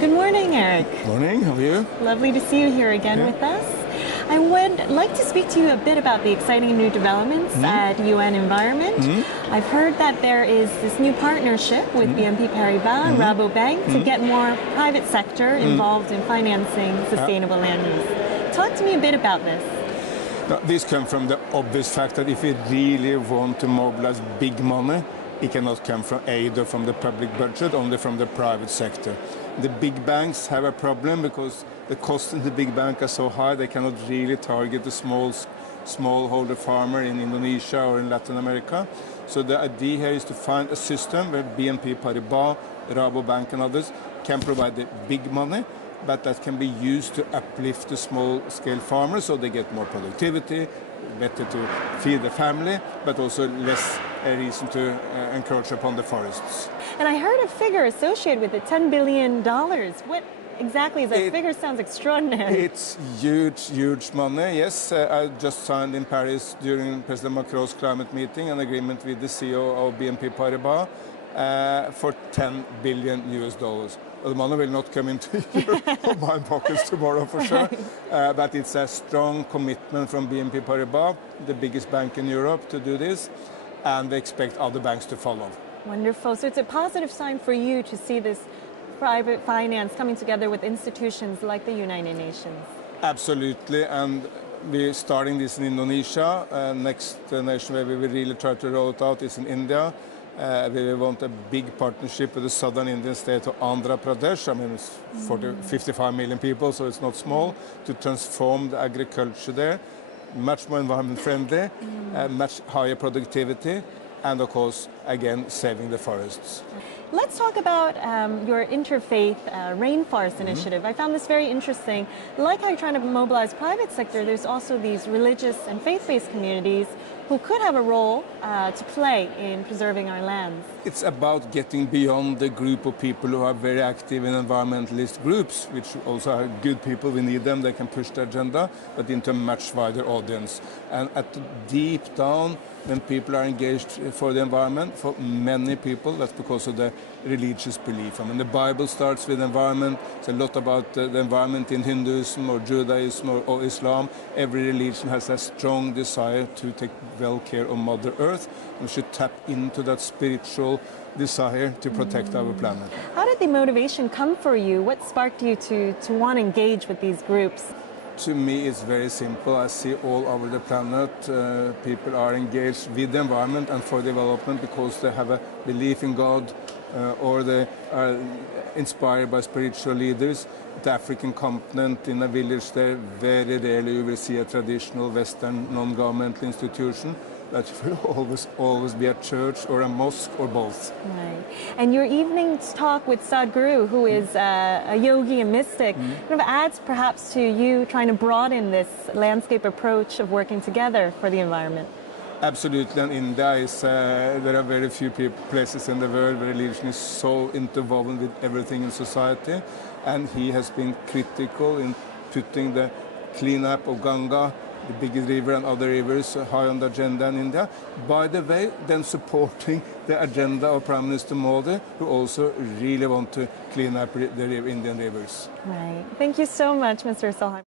Good morning, Erik. Morning, how are you? Lovely to see you here again with us. I would like to speak to you a bit about the exciting new developments at UN Environment. I've heard that there is this new partnership with BNP Paribas and Rabobank to get more private sector involved in financing sustainable land use. Talk to me a bit about this. Now, this comes from the obvious fact that if we really want to mobilize big money, it cannot come from aid or from the public budget, only from the private sector. The big banks have a problem because the costs in the big bank are so high they cannot really target the smallholder farmer in Indonesia or in Latin America. So the idea here is to find a system where BNP Paribas, Rabobank and others can provide the big money, but that can be used to uplift the small-scale farmers so they get more productivity, better to feed the family, but also less reason to encroach upon the forests. And I heard a figure associated with it, $10 billion. What exactly is that figure? Sounds extraordinary. It's huge, huge money, yes. I just signed in Paris during President Macron's climate meeting an agreement with the CEO of BNP Paribas for $10 billion. The money will not come into your my pockets tomorrow for sure, but it's a strong commitment from BNP Paribas, the biggest bank in Europe, to do this, and they expect other banks to follow. Wonderful. So it's a positive sign for you to see this private finance coming together with institutions like the United Nations. Absolutely, and we're starting this in Indonesia. Next nation where we will really try to roll it out is in India. We want a big partnership with the southern Indian state of Andhra Pradesh. I mean, it's 55 million people, so it's not small, to transform the agriculture there. Much more environment friendly, much higher productivity, and of course, again, saving the forests. Let's talk about your interfaith rainforest initiative. I found this very interesting. Like how you're trying to mobilize private sector, there's also these religious and faith-based communities who could have a role to play in preserving our lands. It's about getting beyond the group of people who are very active in environmentalist groups, which also are good people, we need them, they can push the agenda, but into a much wider audience. And at deep down, when people are engaged for the environment, for many people, that's because of the religious belief. I mean, the Bible starts with environment. It's a lot about the environment in Hinduism or Judaism or Islam. Every religion has a strong desire to take well care of Mother Earth. We should tap into that spiritual desire to protect our planet. How did the motivation come for you? What sparked you to want to engage with these groups? To me, it's very simple. I see all over the planet people are engaged with the environment and for development because they have a belief in God or they are inspired by spiritual leaders. The African continent, in a village there, very rarely you will see a traditional Western non-governmental institution. That will always be a church or a mosque or both. Right. And your evening's talk with Sadhguru, who is a yogi and mystic, kind of adds perhaps to you trying to broaden this landscape approach of working together for the environment. Absolutely, and India is, there are very few places in the world where religion is so interwoven with everything in society, and he has been critical in putting the cleanup of Ganga, the biggest river, and other rivers high on the agenda in India. By the way, then supporting the agenda of Prime Minister Modi, who also really want to clean up the Indian rivers. Right. Thank you so much, Mr. Solheim.